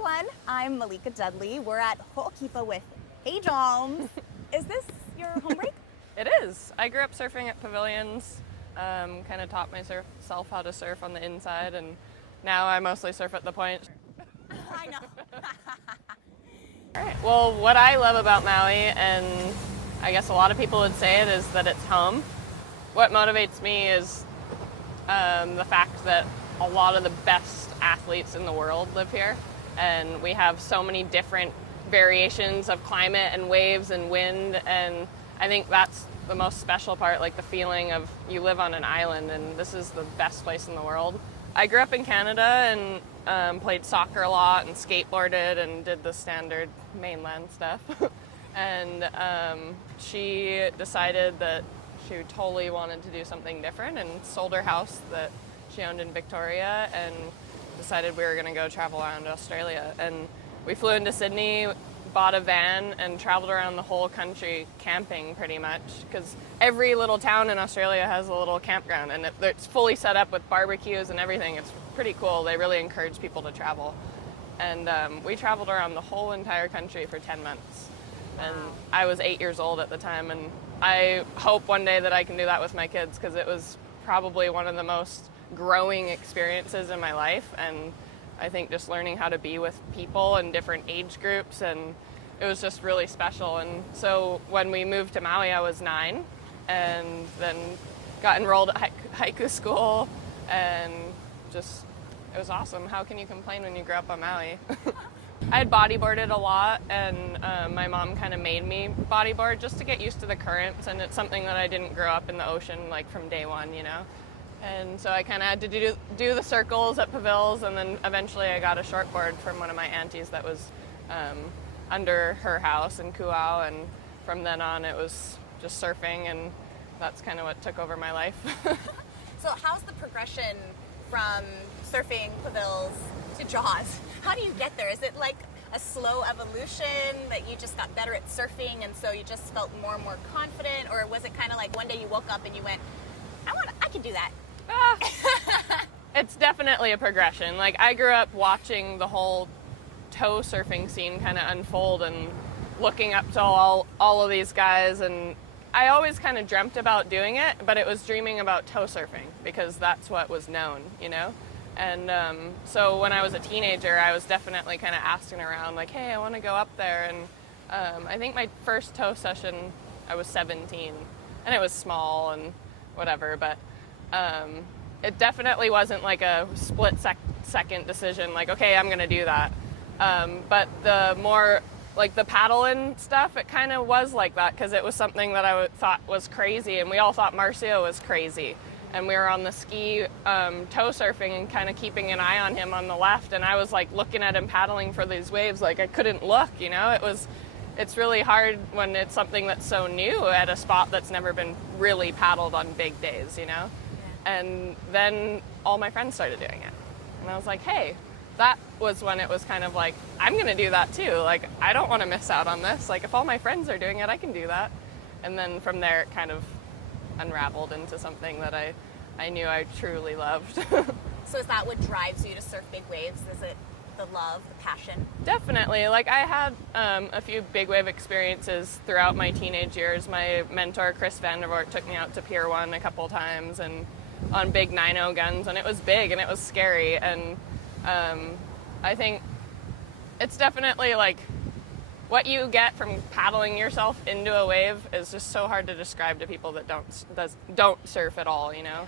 everyone, I'm Malika Dudley. We're at Ho'okipa with Paige Alms. Is this your home break? It is. I grew up surfing at pavilions, kind of taught myself how to surf on the inside, and now I mostly surf at the point. I know. All right. Well, what I love about Maui, and I guess a lot of people would say it, is that it's home. What motivates me is the fact that a lot of the best athletes in the world live here, and we have so many different variations of climate and waves and wind, and I think that's the most special part, like the feeling of you live on an island and this is the best place in the world. I grew up in Canada and played soccer a lot and skateboarded and did the standard mainland stuff. And she decided that she totally wanted to do something different and sold her house that she owned in Victoria and decided we were going to go travel around Australia. And we flew into Sydney, bought a van, and traveled around the whole country camping pretty much, because every little town in Australia has a little campground, and it's fully set up with barbecues and everything. It's pretty cool. They really encourage people to travel. And we traveled around the whole entire country for 10 months. And I was 8 years old at the time, and I hope one day that I can do that with my kids, because it was probably one of the most growing experiences in my life. And I think just learning how to be with people in different age groups, and it was just really special. And so when we moved to Maui, I was 9, and then got enrolled at haiku school, and just, it was awesome. How can you complain when you grow up on Maui? I had bodyboarded a lot, and my mom kind of made me bodyboard just to get used to the currents, and it's something that I didn't grow up in the ocean like from day one, you know? And so I kind of had to do the circles at Pavils, and then eventually I got a shortboard from one of my aunties that was under her house in Kuau, and from then on it was just surfing, and that's kind of what took over my life. So how's the progression from surfing Pavils to Jaws? How do you get there? Is it like a slow evolution that you just got better at surfing and so you just felt more and more confident, or was it kind of like one day you woke up and you went, I can do that? It's definitely a progression. Like, I grew up watching the whole tow surfing scene kind of unfold and looking up to all of these guys, and I always kind of dreamt about doing it, but it was dreaming about tow surfing because that's what was known, you know? And so when I was a teenager, I was definitely kind of asking around, like, hey, I want to go up there. And I think my first tow session, I was 17, and it was small and whatever, but it definitely wasn't like a split-second decision, like, okay, I'm going to do that. But the more, like the paddling stuff, it kind of was like that, because it was something that I thought was crazy, and we all thought Marcio was crazy. And we were on the ski tow surfing and kind of keeping an eye on him on the left, and I was like looking at him paddling for these waves, like I couldn't look, you know? It's really hard when it's something that's so new at a spot that's never been really paddled on big days, you know? And then all my friends started doing it. And I was like, hey, that was when it was kind of like, I'm going to do that too. Like, I don't want to miss out on this. Like, if all my friends are doing it, I can do that. And then from there, it kind of unraveled into something that I knew I truly loved. So is that what drives you to surf big waves? Is it the love, the passion? Definitely. Like, I had a few big wave experiences throughout my teenage years. My mentor, Chris Vandervoort, took me out to Pier 1 a couple times and on big 9.0 guns, and it was big and it was scary. And I think it's definitely like what you get from paddling yourself into a wave is just so hard to describe to people that don't surf at all, you know?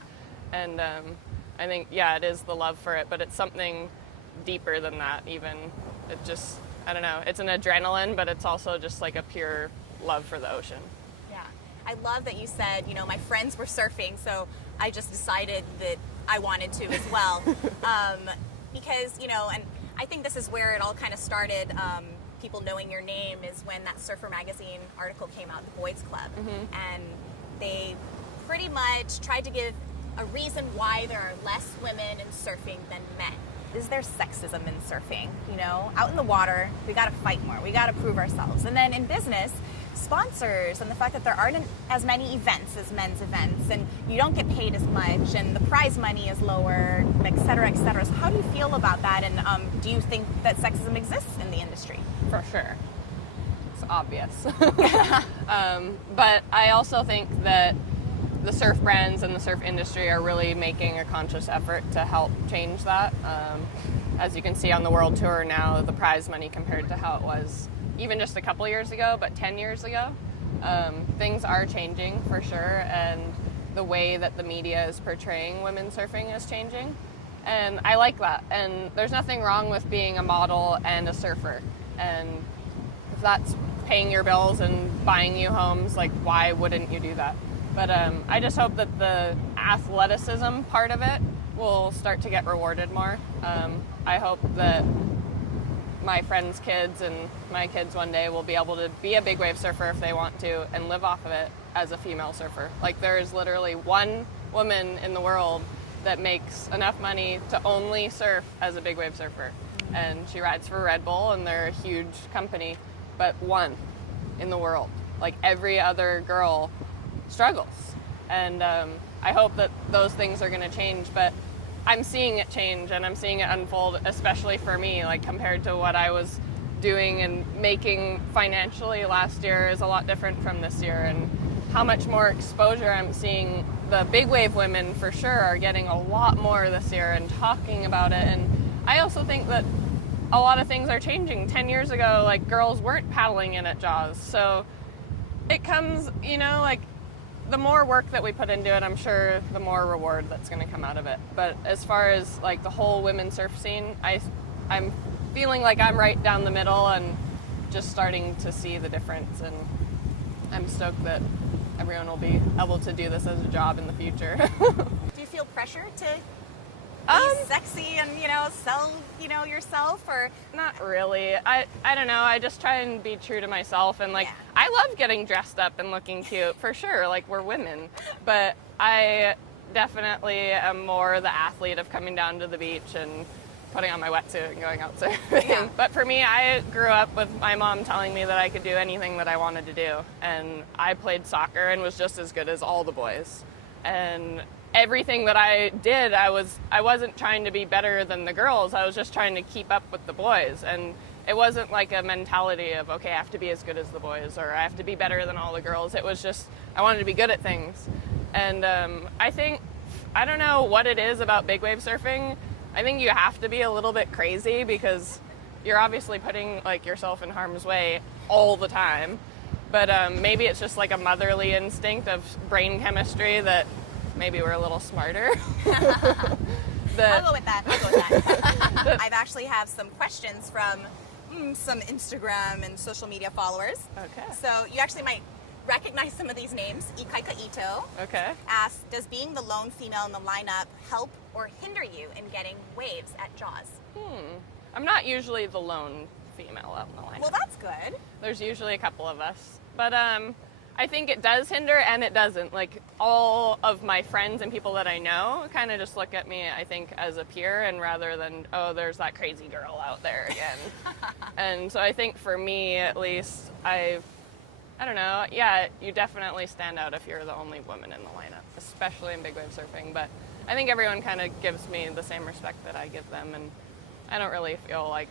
And I think, yeah, it is the love for it, but it's something deeper than that even. It just, I don't know, it's an adrenaline, but it's also just like a pure love for the ocean. Yeah. I love that you said, you know, my friends were surfing, so I just decided that I wanted to as well. Because, you know, and I think this is where it all kind of started, people knowing your name, is when that Surfer Magazine article came out, the Boys Club. Mm-hmm. And they pretty much tried to give a reason why there are less women in surfing than men. Is there sexism in surfing? You know, out in the water, we got to fight more. We got to prove ourselves. And then in business, sponsors and the fact that there aren't as many events as men's events, and you don't get paid as much, and the prize money is lower, et cetera, et cetera. So how do you feel about that, and do you think that sexism exists in the industry? For sure. It's obvious. But I also think that the surf brands and the surf industry are really making a conscious effort to help change that. As you can see on the world tour now, the prize money compared to how it was even just a couple years ago, but 10 years ago, things are changing for sure, and the way that the media is portraying women surfing is changing. And I like that. And there's nothing wrong with being a model and a surfer. And if that's paying your bills and buying you homes, like, why wouldn't you do that? But I just hope that the athleticism part of it will start to get rewarded more. I hope that my friends' kids and my kids one day will be able to be a big wave surfer if they want to and live off of it as a female surfer. Like, there is literally one woman in the world that makes enough money to only surf as a big wave surfer. And she rides for Red Bull, and they're a huge company, but one in the world. Like, every other girl struggles. And I hope that those things are going to change, but I'm seeing it change, and I'm seeing it unfold, especially for me, like, compared to what I was doing and making financially last year is a lot different from this year, and how much more exposure I'm seeing. The big wave women for sure are getting a lot more this year and talking about it. And I also think that a lot of things are changing. 10 years ago, like, girls weren't paddling in at Jaws, so it comes, you know, like, the more work that we put into it, I'm sure the more reward that's going to come out of it. But as far as, like, the whole women's surf scene, I'm feeling like I'm right down the middle and just starting to see the difference. And I'm stoked that everyone will be able to do this as a job in the future. Do you feel pressure to be sexy and, you know, sell, you know, yourself, or? Not really. I don't know. I just try and be true to myself, and, like, I love getting dressed up and looking cute, for sure. Like, we're women. But I definitely am more the athlete of coming down to the beach and putting on my wetsuit and going out surfing. Yeah. But for me, I grew up with my mom telling me that I could do anything that I wanted to do. And I played soccer and was just as good as all the boys. And everything that I did, I wasn't trying to be better than the girls. I was just trying to keep up with the boys. And it wasn't like a mentality of, okay, I have to be as good as the boys, or I have to be better than all the girls. It was just, I wanted to be good at things. And I think, I don't know what it is about big wave surfing. I think you have to be a little bit crazy, because you're obviously putting, like, yourself in harm's way all the time. But maybe it's just like a motherly instinct of brain chemistry that maybe we're a little smarter. I'll go with that. I've actually have some questions from some Instagram and social media followers. Okay. So you actually might recognize some of these names. Ikaika Ito asked, does being the lone female in the lineup help or hinder you in getting waves at Jaws? I'm not usually the lone female out in the lineup. Well, that's good. There's usually a couple of us. But I think it does hinder and it doesn't. Like, all of my friends and people that I know kind of just look at me, I think, as a peer, and rather than, oh, there's that crazy girl out there again. And so I think for me, at least, I don't know. Yeah, you definitely stand out if you're the only woman in the lineup, especially in big wave surfing. But I think everyone kind of gives me the same respect that I give them, and I don't really feel like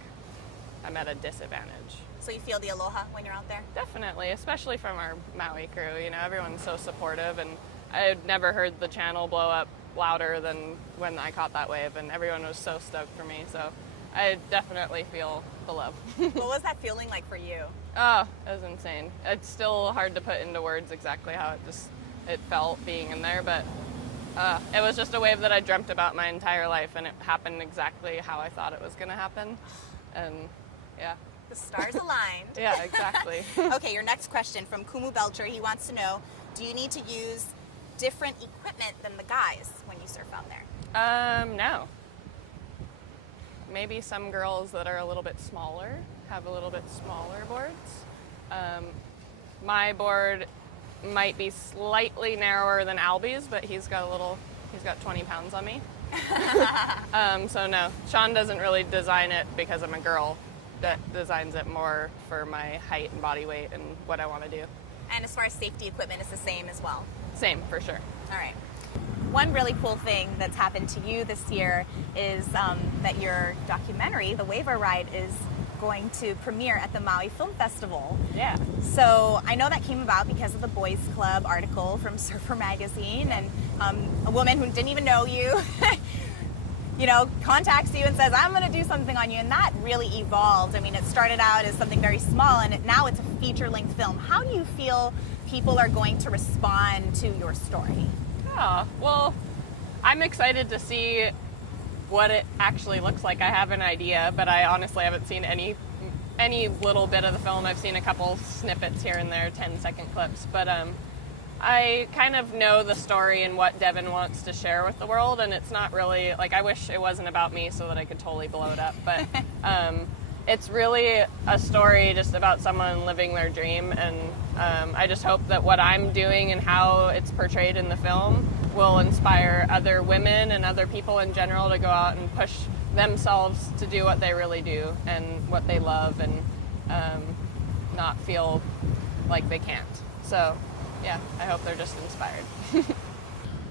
I'm at a disadvantage. So you feel the aloha when you're out there? Definitely, especially from our Maui crew. You know, everyone's so supportive, and I had never heard the channel blow up louder than when I caught that wave, and everyone was so stoked for me. So I definitely feel the love. What was that feeling like for you? Oh, it was insane. It's still hard to put into words exactly how it felt being in there, but it was just a wave that I dreamt about my entire life, and it happened exactly how I thought it was going to happen. And yeah. The stars aligned. Yeah, exactly. Okay, your next question from Kumu Belcher. He wants to know, do you need to use different equipment than the guys when you surf out there? No. Maybe some girls that are a little bit smaller have a little bit smaller boards. My board might be slightly narrower than Albie's, but he's got 20 pounds on me. So no, Sean doesn't really design it because I'm a girl. that designs it more for my height and body weight and what I want to do. And as far as safety equipment, it's the same as well. Same, for sure. All right. One really cool thing that's happened to you this year is that your documentary, The Waiver Ride, is going to premiere at the Maui Film Festival. Yeah. So I know that came about because of the Boys Club article from Surfer Magazine, and a woman who didn't even know you, you know, contacts you and says, I'm going to do something on you, and that really evolved. I mean, it started out as something very small, and now it's a feature-length film. How do you feel people are going to respond to your story? Oh, well, I'm excited to see what it actually looks like. I have an idea, but I honestly haven't seen any little bit of the film. I've seen a couple snippets here and there, 10-second clips, but I kind of know the story and what Devin wants to share with the world, and it's not really, like, I wish it wasn't about me so that I could totally blow it up, but it's really a story just about someone living their dream, and I just hope that what I'm doing and how it's portrayed in the film will inspire other women and other people in general to go out and push themselves to do what they really do and what they love, and not feel like they can't. So, yeah, I hope they're just inspired.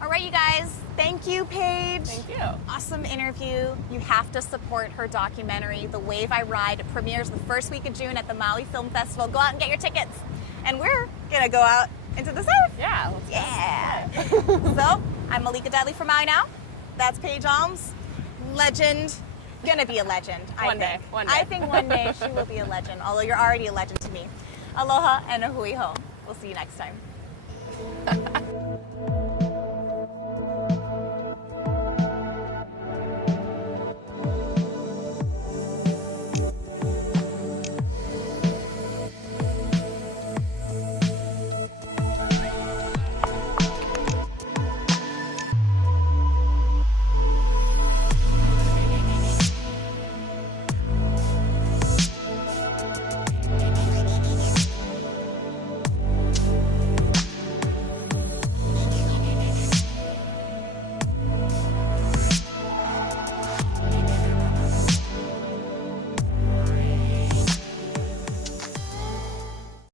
All right, you guys. Thank you, Paige. Thank you. Awesome interview. You have to support her documentary, The Wave I Ride. It premieres the first week of June at the Maui Film Festival. Go out and get your tickets. And we're going to go out into the surf. Yeah. Yeah. So, I'm Malika Dudley from Maui Now. That's Paige Alms. Legend. Gonna be a legend, I One think. day, one day. I think one day she will be a legend, although you're already a legend to me. Aloha and a hui hou. We'll see you next time.